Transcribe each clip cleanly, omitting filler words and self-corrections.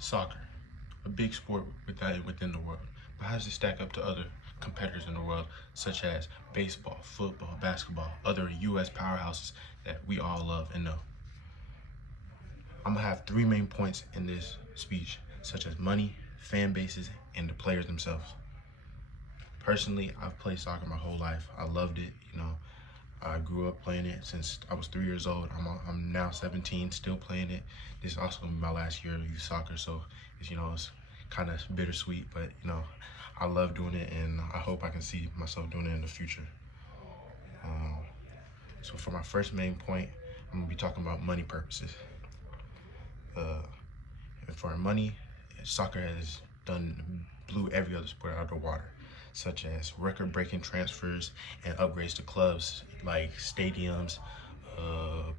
Soccer, a big sport within the world, but how does it stack up to other competitors in the world, such as baseball, football, basketball, other U.S. powerhouses that we all love and know? I'm gonna have three main points in this speech, such as money, fan bases, and the players themselves. Personally, I've played soccer my whole life. I loved it. I grew up playing it since I was 3 years old. I'm now 17, still playing it. This is also gonna be my last year of youth soccer, so it's kind of bittersweet, but I love doing it, and I hope I can see myself doing it in the future. So for my first main point, I'm gonna be talking about money purposes. And for money, soccer has blew every other sport out of the water, such as record-breaking transfers and upgrades to clubs like stadiums,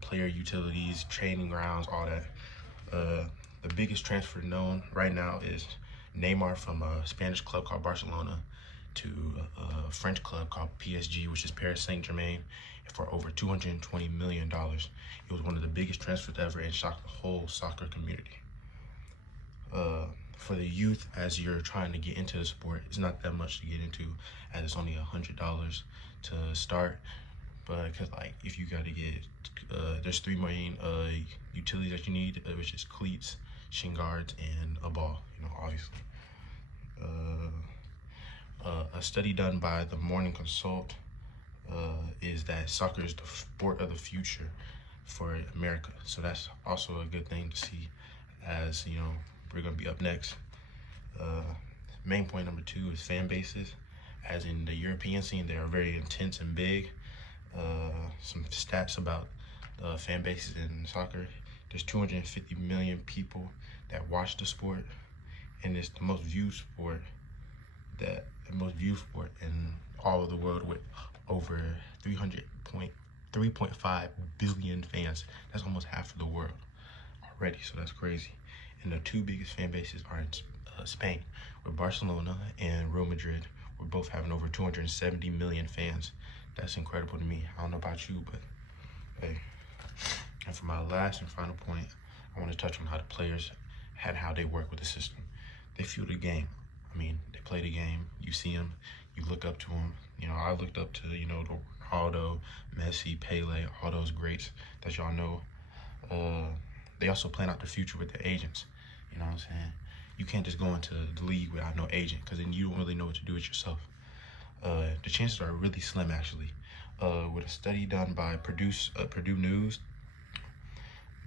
player utilities, training grounds, all that. The biggest transfer known right now is Neymar from a Spanish club called Barcelona to a French club called PSG, which is Paris Saint-Germain, for over $220 million. It was one of the biggest transfers ever and shocked the whole soccer community. For the youth, as you're trying to get into the sport, it's not that much to get into, as it's only $100 to start. But because if you got to get, there's three main utilities that you need, which is cleats, shin guards, and a ball. Obviously. A study done by the Morning Consult is that soccer is the sport of the future for America. So that's also a good thing to see, as we're gonna be up next. Main point number 2 is fan bases. As in the European scene, they are very intense and big. Some stats about fan bases in soccer: there's 250 million people that watch the sport, and it's the most viewed sport in all of the world, with over 3.5 billion fans. That's almost half of the world already, so that's crazy. And the two biggest fan bases are in Spain, where Barcelona and Real Madrid were both having over 270 million fans. That's incredible to me. I don't know about you, but hey. And for my last and final point, I want to touch on how the players how they work with the system. They feel the game. They play the game. You see them, you look up to them. I looked up to, the Ronaldo, Messi, Pele, all those greats that y'all know. They also plan out the future with their agents. You know what I'm saying? You can't just go into the league without no agent, because then you don't really know what to do with yourself. The chances are really slim, actually. With a study done by Purdue News,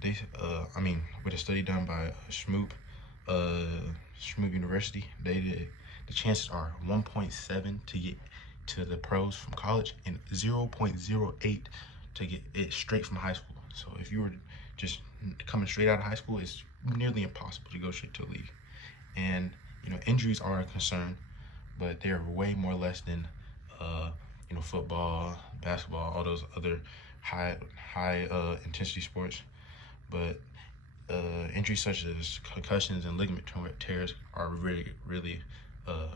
with a study done by Schmoop University, the chances are 1.7 to get to the pros from college, and 0.08 to get it straight from high school. So if you were just coming straight out of high school, it's nearly impossible to go straight to a league. And injuries are a concern, but they're way more less than football, basketball, all those other high intensity sports. But injuries such as concussions and ligament tears are really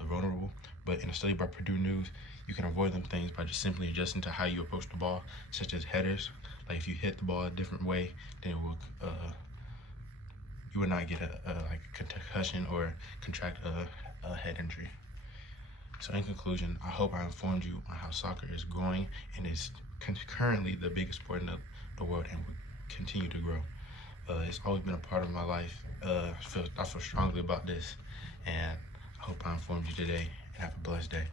vulnerable. But in a study by Purdue News, you can avoid them things by just simply adjusting to how you approach the ball, such as headers. Like if you hit the ball a different way, then it will you would not get a concussion or contract a head injury. So in conclusion, I hope I informed you on how soccer is growing and is currently the biggest sport in the world and will continue to grow. It's always been a part of my life. I feel strongly about this, and I hope I informed you today, and have a blessed day.